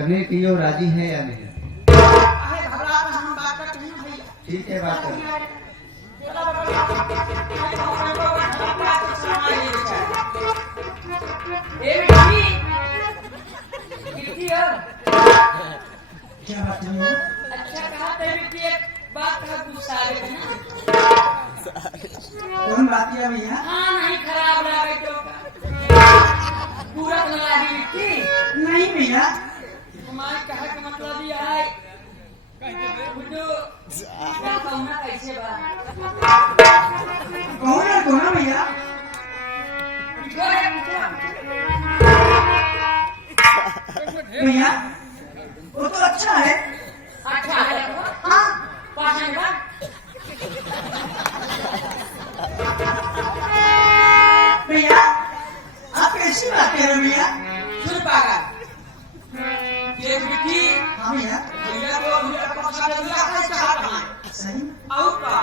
करने के लिए राजी है या नहीं? हम बात करते हैं भैया। ठीक है, बात करो। क्या बात है? अच्छा कहा तेरी एक बात का गुस्सा है ना? कौन बात किया भैया? हाँ नहीं खराब लगे तो पूरा तो लगी थी नहीं भैया। हमारे कहा का मतलब ये है बुड्ढू क्या कहूँ कैसे बात कौन है भैया? भैया वो तो अच्छा है। अच्छा है? हाँ पास में बात भैया आप कैसी बात कर रहे हो भैया? सुन पागा ये बिटी हाँ भैया भैया को मेरा पक्का दे दिया कैसे हाथ में सही आउट का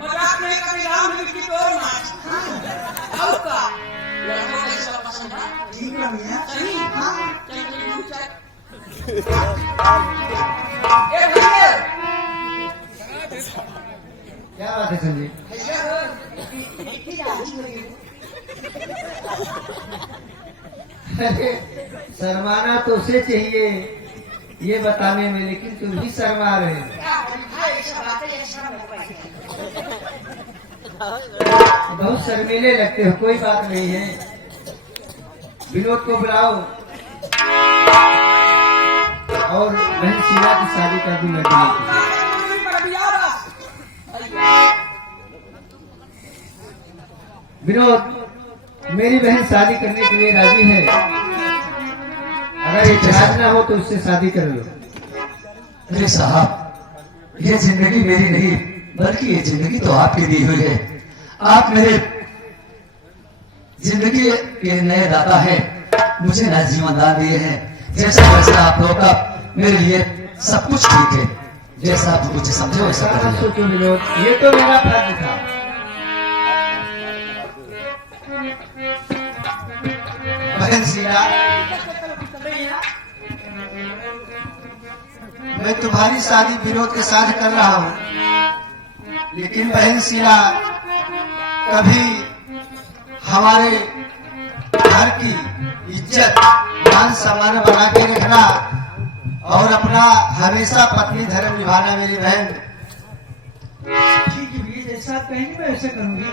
मजाक नहीं कर रहा हूं बिटी को मार आउट का लड़का कैसा पसंद है? ठीक है भैया सही हाँ चल चल ए भैया क्या बात है संजीव? अरे शर्माना तो उसे चाहिए ये बताने में, लेकिन तुम भी शर्मा रहे हो। बहुत शर्मीले लगते हो। कोई बात नहीं है, विनोद को बुलाओ और बहन शीला की शादी कर दूं मैं। विनोद मेरी बहन शादी करने के लिए राजी है। अगर इतराज ना हो तो उससे शादी कर लो। अरे साहब ये जिंदगी मेरी नहीं बल्कि ये जिंदगी तो आपकी दी हुई है। आप मेरे जिंदगी के नए दाता है, मुझे नया जीवन दान दिए हैं। जैसा वैसा आप लोग का मेरे लिए सब कुछ ठीक है। जैसा आप मुझे समझो वैसा करिए। सोचो विनोद, ये तो मेरा फर्ज था। बहन शीला मैं तुम्हारी शादी विनोद के साथ कर रहा हूँ, लेकिन बहन शीला कभी हमारे घर की इज्जत मान सम्मान बना के रखना और अपना हमेशा पत्नी धर्म निभाना मेरी बहन। ठीक है भैया जैसा आप कहेंगे मैं वैसे करूंगी।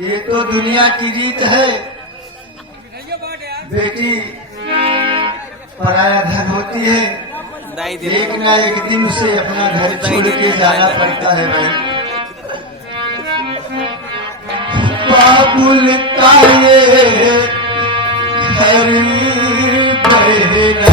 ये तो दुनिया की रीत है, बेटी पराया धन होती है, एक ना एक दिन उसे अपना घर छोड़ के जाना पड़ता है। भाई बाबुल का ये घर बहना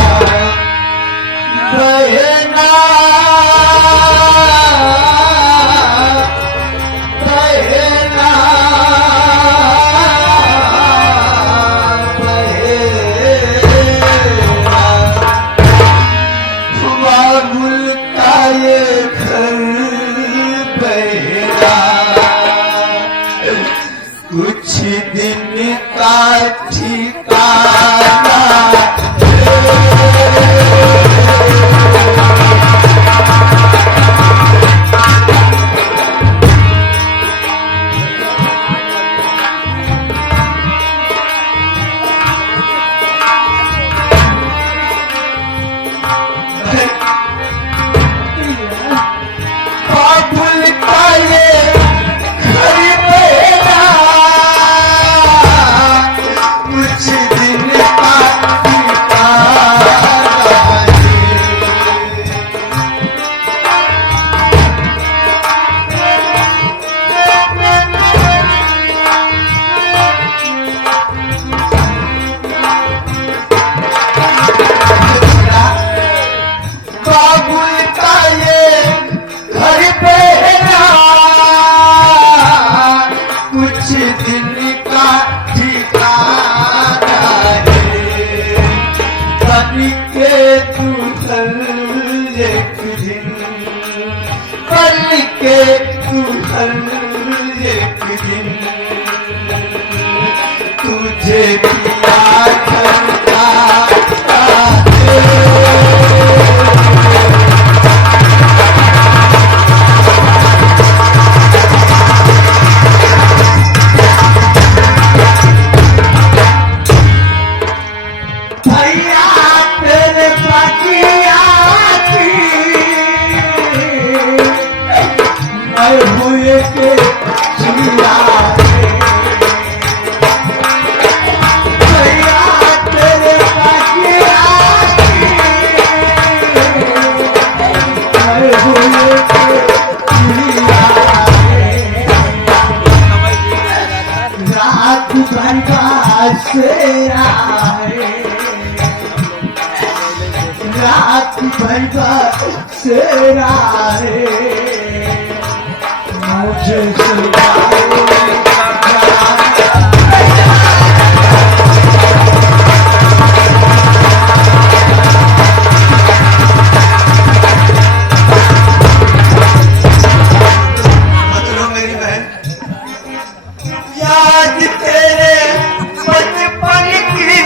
बहना कुछ दिन का ठिकाना के तू हर एक दिन तुझे किया करता भैया तेरे बगिया की मैं हुए के चिड़िया भैया तेरे बगिया की मैं हुए के चिड़िया रात भर का सेरा रात भर का सेरा है मुझे मतलब मेरी बहन याद तेरे बचपन की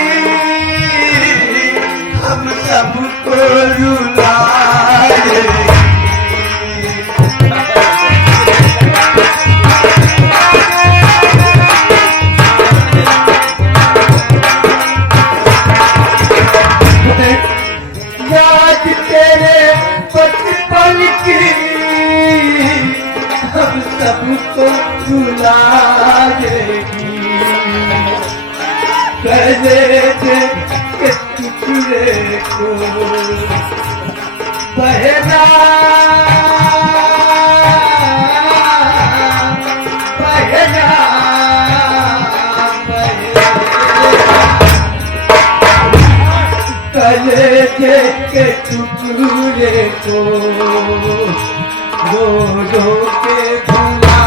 हम सबको रुलाए याद तेरे बचपन की हम सबको रुलाएगी कहने दे के टुकड़े को बहना बहना कलेजे के टुकड़े को रो रो के भुला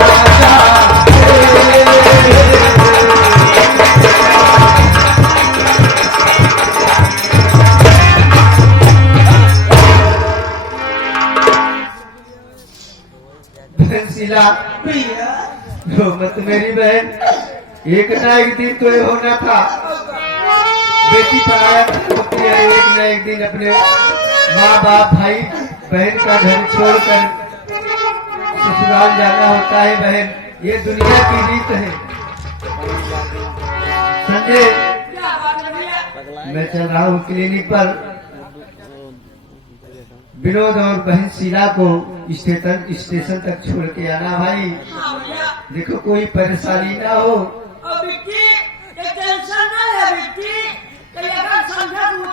शीला भैया रो मत मेरी बहन, एक ना एक दिन तो ये होना था। बेटी पराया होती है, एक न एक दिन अपने माँ बाप भाई बहन का घर छोड़कर ससुराल जाना होता है। बहन, ये दुनिया की रीत है। संजय, मैं चल रहा हूँ क्लिनिक पर। विनोद और बहन शीला को स्टेशन तक छोड़ के आना भाई। हाँ भैया। देखो कोई परेशानी ना हो। और बिट्टी, ये टेंशन ना है बिट्टी। कहीं अगर संध्या को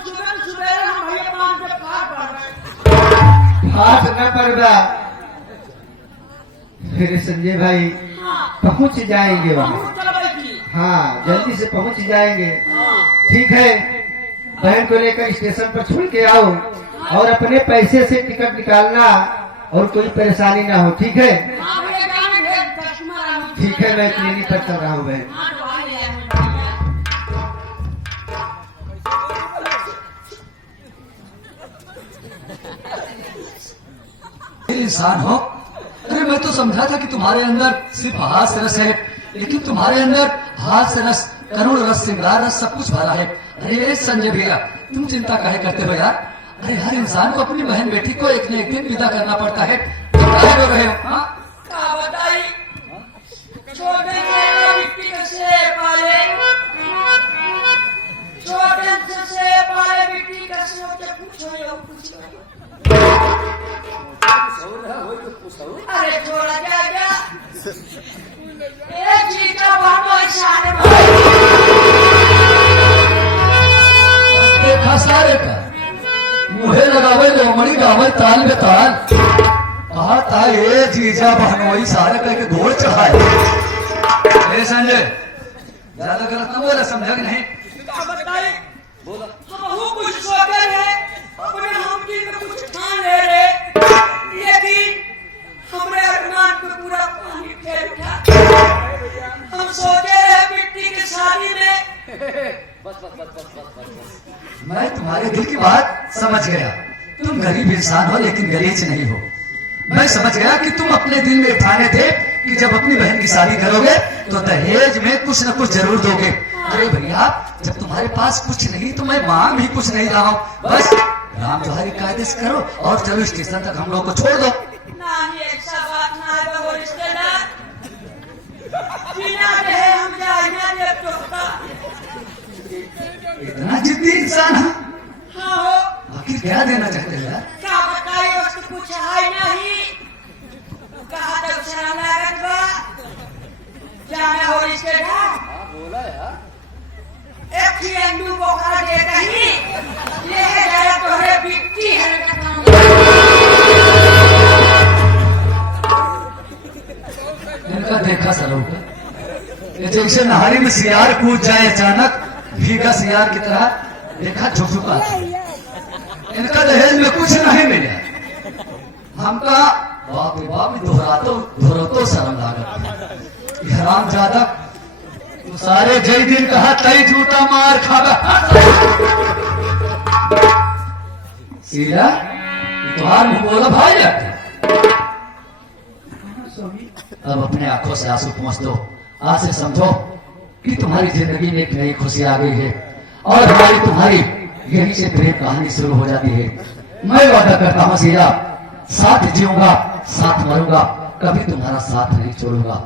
सुबह हम भैया 5 बजे फाट पड़ रहे। हाथ न पड़गा। फिर संजय भाई हाँ। पहुंच जाएंगे वहाँ। बहुत चल बैठी। हाँ, जल्दी से पहुंच जाएंगे। हाँ। ठीक है, बहन को लेकर स्टेशन पर छोड़ के आओ और अपने पैसे से टिकट निकालना और कोई परेशानी ना हो। ठीक है? हाँ भैया, गाड़ी भेज कस्टमर आने। ठीक है, मैं क्लिनिक पर चल रहा हूँ बहन। हाँ, तो आ गया है। इंसान हो। अरे मैं तो समझा था कि तुम्हारे अंदर सिर्फ हास रस है, लेकिन तुम्हारे अंदर हास रस, करुण रस, श्रृंगार रस सब कुछ भरा है। अरे संजय भैया, तुम चिंता काहे करते हो यार? अरे हर इंसान को अपनी बहन बेटी को एक न एक दिन विदा करना पड़ता है। तो काहे रो रहे हो? हाँ? क्या बताई? छोटे से बिट्टी कैसे पाले? छोटे से पाले बिट्टी कैसे होते? पूछो यो, पूछो। अरे छोड़ा क्या क्या? एक चीज का बाटो इशारे में। देखा सारे का मुहे लगावे लोमड़ी गावे ताल में ताल। कहा था ये जीजा बहनोई सारे करके घोड़ चढ़ाए। ए संजय, ज्यादा गलत ना बोला, समझा कि नहीं? क्या बताई? बोला। हम कुछ सोचे हैं, अपने हम की में कुछ ठान ले रहे, लेकिन हमरे अरमान पे पूरा पानी फेर उठा। हम सोचे रहे बिट्टी की शादी में। मैं तुम्हारे दिल की बात समझ गया। तुम गरीब इंसान हो लेकिन गलीच नहीं हो। मैं समझ गया कि तुम अपने दिल में ठाने थे कि जब अपनी बहन की शादी करोगे तो दहेज में कुछ न कुछ जरूर दोगे। अरे भैया, जब तुम्हारे पास कुछ नहीं तो मैं मांग भी कुछ नहीं रहा हूँ। बस राम जोहारी कायदे से करो और चलो स्टेशन तक हम लोग को छोड़ दो। नहीं, ऐसा बात ना है बबो रिश्तेदार। बिना रहे हम जाएंगे देव टोकता। इतना जिद्दी इंसान है, हाँ हो, आखिर क्या देना चाहते हो यार? क्या बताइए, उसको कुछ है नहीं। कहा तक शर्म लागत बा जाना हो रिश्तेदार। एक ही अंडू बोखा दे कहीं ये है जरा तोहरे बिट्टी है इनका देखा सरों का, ये जैसे नहारी में सियार कूद जाए अचानक, भीगा सियार की तरह देखा झुकझुका। इनका दहेज में कुछ नहीं मिला। हमका बाप रे बाप दोहरातो शर्म लागत। हराम ज्यादा तू सारे जय दिन कहा तई जूता मार खागा। सीधा तुम्हार बोला भाई लगता। अब अपने आंखों से आंसू पहुंच दो। आज से समझो कि तुम्हारी जिंदगी में एक नई खुशी आ गई है और हमारी तुम्हारी यहीं से प्रेम कहानी शुरू हो जाती है। मैं वादा करता हूँ सीधा, साथ जीऊंगा साथ मरूंगा, कभी तुम्हारा साथ नहीं छोड़ूंगा।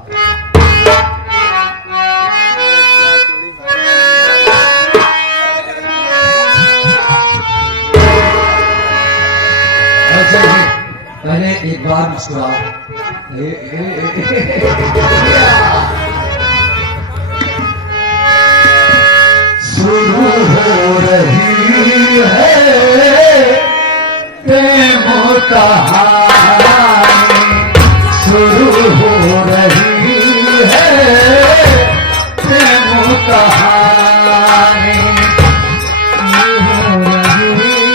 पहले एक बार मुस्कुराओ। शुरू हो रही है प्रेम कहानी, शुरू हो रही है प्रेम कहानी, शुरू हो रही है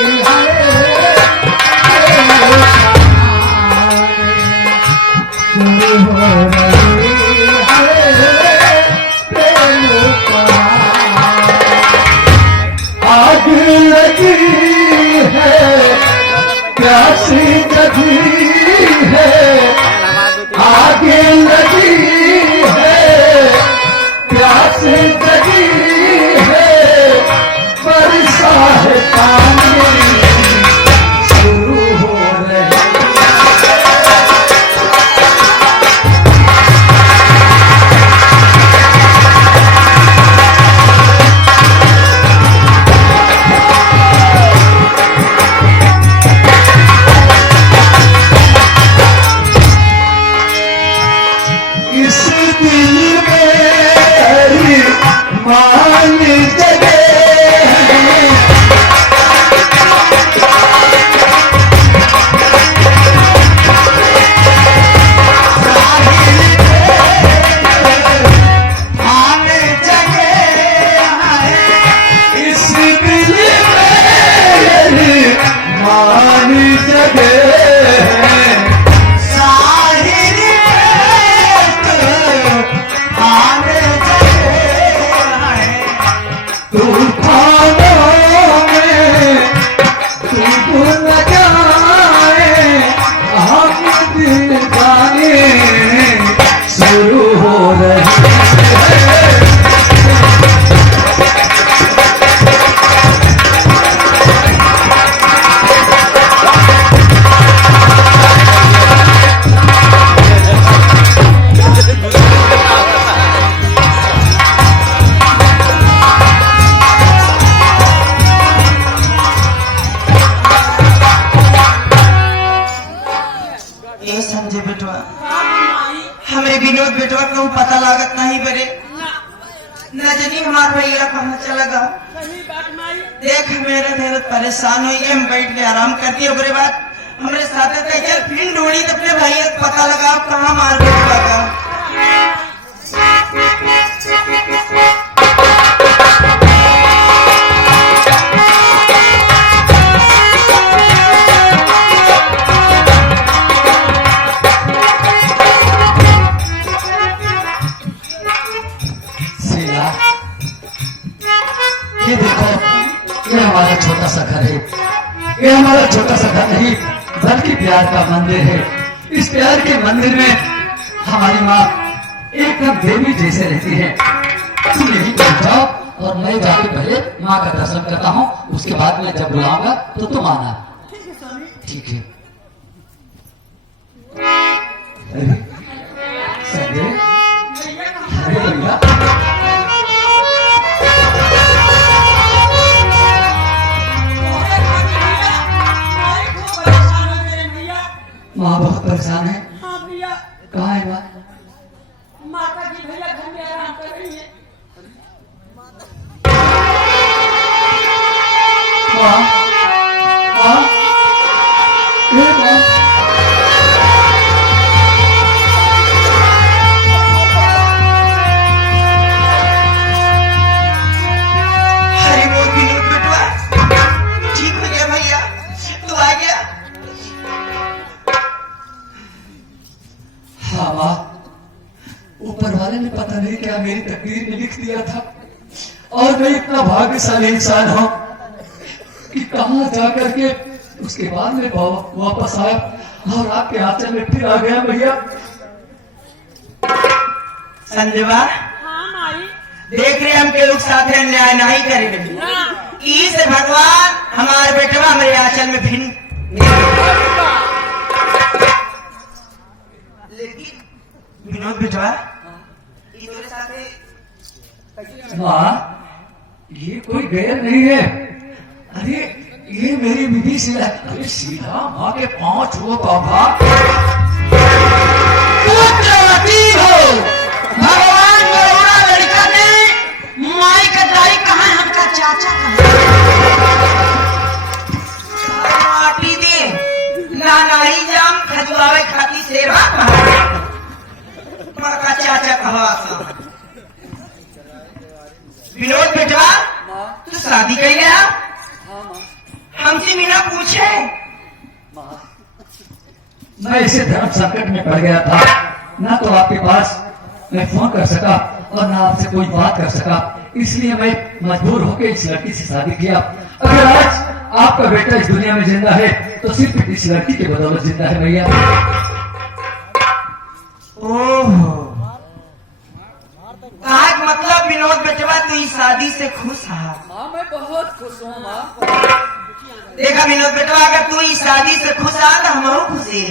शुरू हो रही है प्रेम कहानी। आग लगी है प्यासी लगी है, आग लगी है प्यासी लगी है, बरसा है पानी, शुरू हो रही इस दिल में मान जगे इस दिल में मान जगे तूफानों में तू न जाए हम दिल जाने, शुरू हो रही है। ये समझे बेटवा, हमें विनोद बेटवा को पता लागत नहीं बरे, न जानी हमार भैया कहाँ चला गया। सही बात माई। देख मेरे देर परेशान हुई, हम बैठ के आराम करती है। बड़े बात हमारे साथ फिर ढूंढी तो अपने भैया को पता लगा कहाँ मार बेटवा का। ये देखो, ये हमारा छोटा सा घर है। ये हमारा छोटा सा घर नहीं बल्कि प्यार का मंदिर है। इस प्यार के मंदिर में हमारी माँ एकदम देवी जैसे रहती है। तुम यही बैठ जाओ और मैं जाके पहले माँ का दर्शन करता हूँ, उसके बाद में जब बुलाऊंगा तो तुम आना। ठीक है स्वामी। ठीक है। अरे संजय, भैया कहाँ अरे भैया, तुम्हारे खातिर भैया मैं खूब परेशान हो गए भैया। माँ बहुत परेशान है। हाँ भैया, कहाँ है माँ? माता जी भैया घर में आराम कर रही है। माँ, माँ, ए माँ, हरे मोर विनोद बेटवा, ठीक हो गया भैया, तू आ गया। हाँ माँ, ऊपर वाले ने पता नहीं क्या मेरी तकदीर में लिख दिया था, और मैं इतना भाग्यशाली इंसान हूँ कि कहाँ जाकर के उसके बाद में वापस आया और आपके आंचल में फिर आ गया भैया। संजवा, हाँ माई। देख रहे हम के लोग साथ अन्याय नहीं करेंगे। इस भगवान हमारे बेटवा हमारे आंचल में फिर लेकिन विनोद बेटवा, ये तेरे साथ माँ, ये कोई गैर नहीं है। अरे ये मेरी बीवी शीला। अरे शीला, माँ के पांव छुओ बाबा। पुत्रवती हो, भगवान बरोड़ा लड़का ने माई का दाई कहाँ है, हमका चाचा कहाँ माटी दे नानाई जाम खजुआवे खाती सेवा माँ का चाचा कहाँ आसा। विनोद बेटा, तू शादी कर लिया? हमसे बिना पूछे? मैं इसे धर्म संकट में पड़ गया था, ना तो आपके पास मैं फोन कर सका और ना आपसे कोई बात कर सका, इसलिए मैं मजबूर होकर इस लड़की से शादी किया। अगर आज आपका बेटा इस दुनिया में जिंदा है तो सिर्फ इस लड़की के बदौलत जिंदा है भैया। ओह, आज मतलब विनोद बेटवा तू इस शादी से खुश है? हाँ मैं बहुत खुश हूँ माँ। देखा विनोद बेटवा, अगर तू इस शादी से खुश आ तो हम खुशी,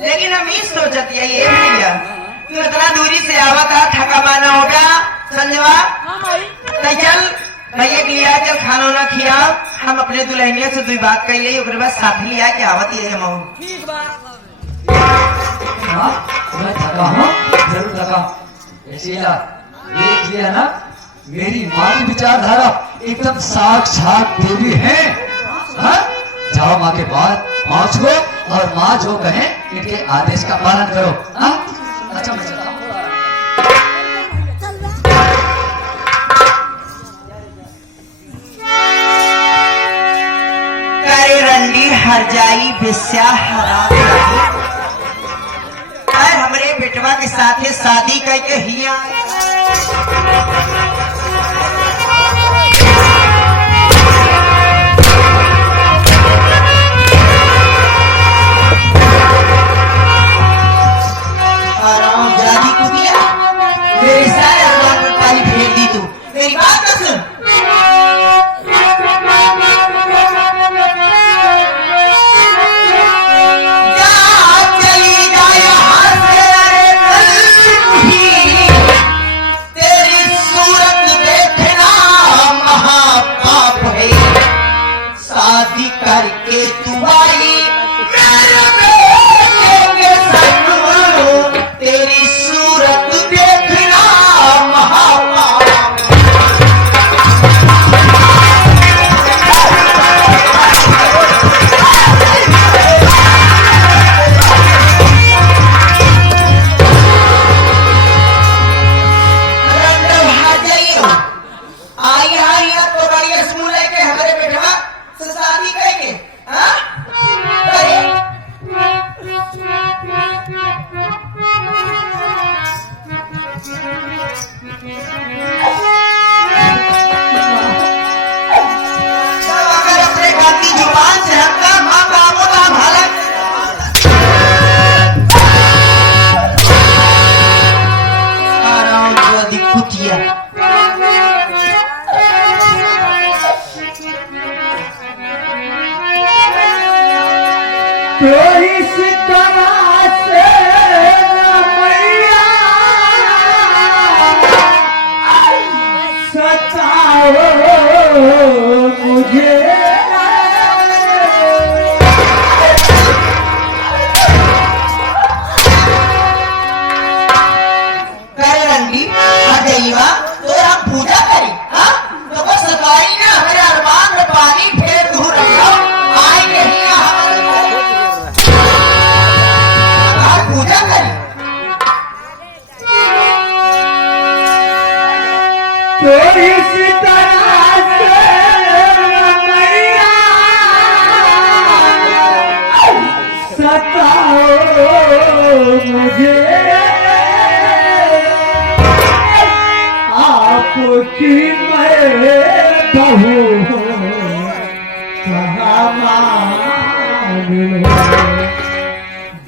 लेकिन हम इस सोचत ये भैया तू इतना दूरी से आवा था, थका माना होगा। संजवा, हाँ माई। तो चल भैया के लिया, चल खाना वाना खियाओ, हम अपने दुल्हनिया से दुई बात कर लिए, ओकरे बाद साथ लिया के आवत ही है मऊ। ठीक बा। हाँ, मैं थका हूँ, जरूर थका हूँ। शीला, देख लिया ना, मेरी माँ की विचारधारा एकदम साक्षात देवी है। हाँ? जाओ माँ के बाद पहुँच गो और माँ जो कहे इनके आदेश का पालन करो। हाँ? अच्छा मैं चलता हूँ। करे रंडी हर जाई बेस्या हरा और हमरे बेटवा के साथे शादी करके हिया आराम जादी कुतिया, मेरे सारे अरमान पर पानी फेर दी तू। मेरी बात तो सुन। चली जा यहाँ से कल भी तेरी सूरत भैया तो हम पूजा करी हाँ तो बस सकाई ना हमारे अरमान में पानी फेर दूर रखो आई नहीं हम पूजा करी तो इसी तरह से मैया सताओ मुझे आपकी मैं बहू कहाँ मान लो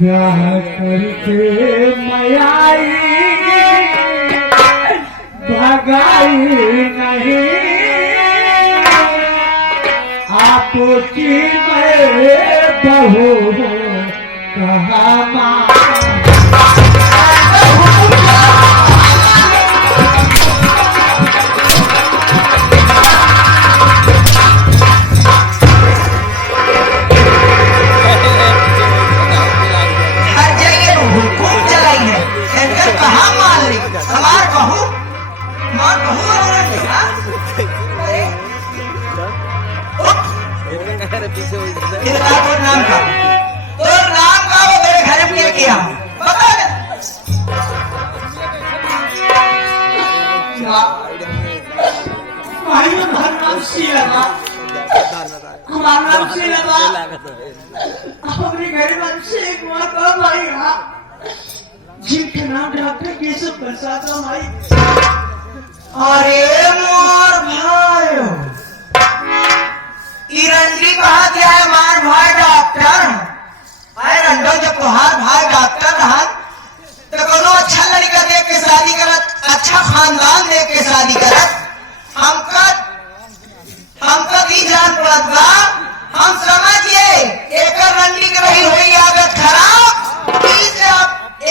ब्याह करके मयाई भगाई नहीं आपकी मैं बहू कहाँ मान नाम का वो मेरे घर में किया बता दे हमारा नाम शीलमा हमारा नाम शीलमा अपने घर में से एक माता भाई जिनका नाम डॉक्टर केशव प्रसाद भाई अरे मोर भाई रंडी कहा गया है मार भाई डॉक्टर अरे रंडो जब तुहार भाई डॉक्टर रहा तो कोनो अच्छा लड़का देख के शादी करत अच्छा खानदान देख के शादी करत हमका दी जान पड़त बा हम समझिए एक रंडी के रही हुई आदत खराब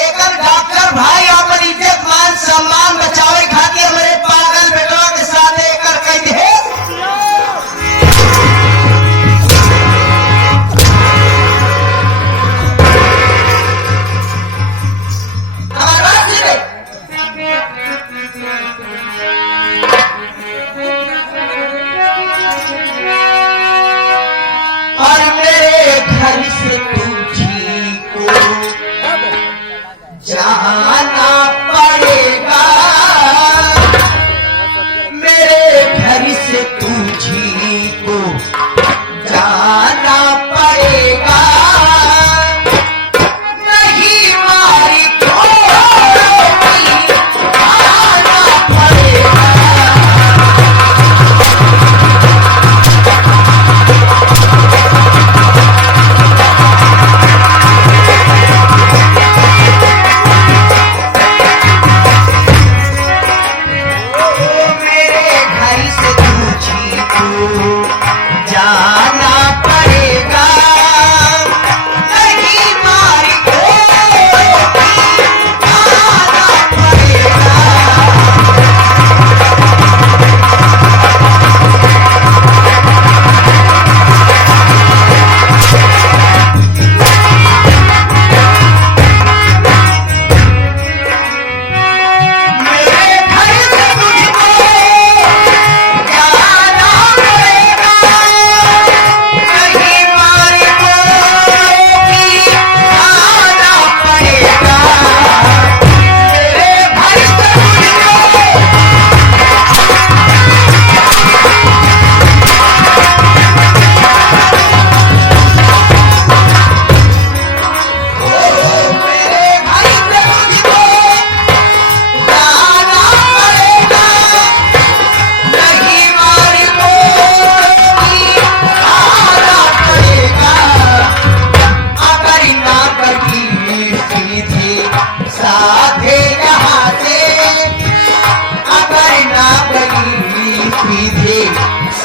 एक डॉक्टर भाई अपन इज्जत मान सम्मान बचावे खातिर मेरे पागल बेटवा के साथ एक कह दे जाना पड़ेगा मेरे घर से तुझी को जाना पड़ेगा नहीं मारी जाना पड़ेगा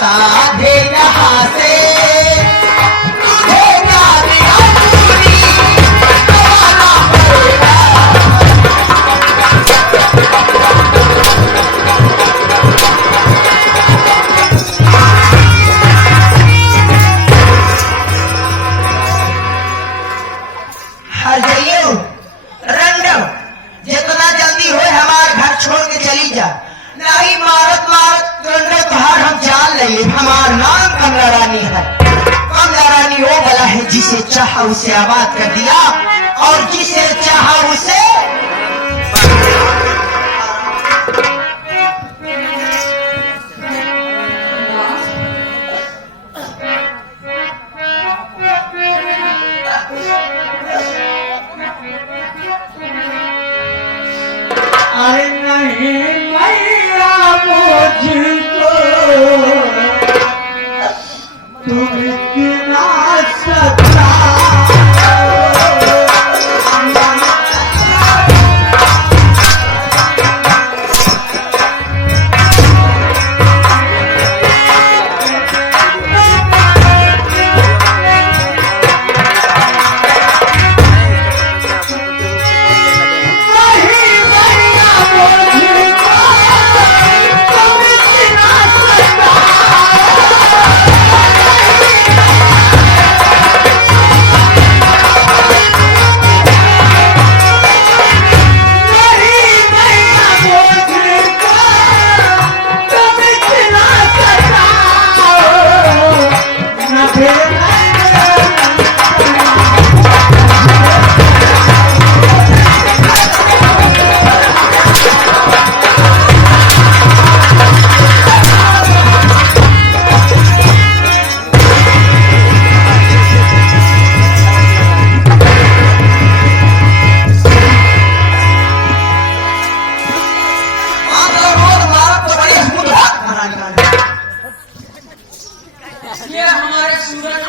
साधे यहाँ से तुझे याद पूरी गवाना पड़ेगा। हर जाइए रंडो जितना जल्दी हो हमारे घर छोड़ के चली जा। नहीं मारत मारत तुरंत बाहर हम जान ले हमारा नाम कमला रानी है। कमला रानी वो वाला है जिसे चाहा उसे आबाद कर दिया और जिसे चाहा उसे अरे नहीं मैया मुझको तुम इतना सता ये हमारे सूरज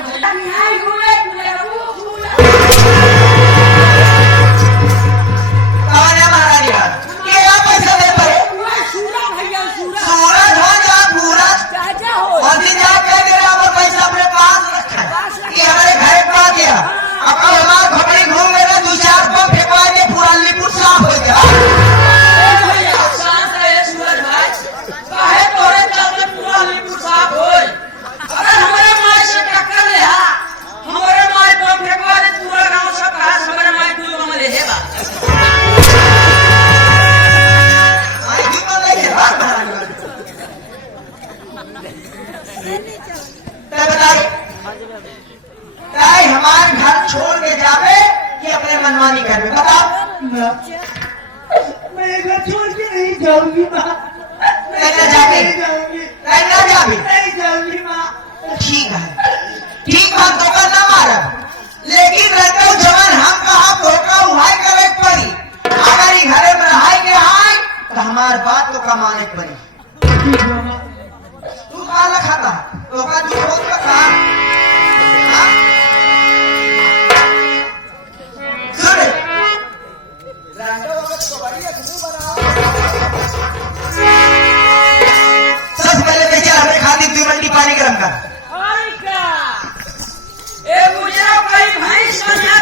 हमारे घर छोड़ के जावे कि अपने मनमानी कर बताओ। मैं घर छोड़ के नहीं जाऊंगी माँ, नहीं जाऊंगी माँ। ठीक है, ठीक हम तो कर ना मारब, लेकिन रहते जवान हम कहा धोखा उहाई करे पड़ी। अगर ही घरे में रहाई के आए तो हमार बात तो कमाने पड़ी। तू कहा ना खाता तो का तू बहुत का कहा सुने सबसे पहले बेचारा हमें खाती 2 मंडी पानी गर्म कर। मुझे कोई भैंस बना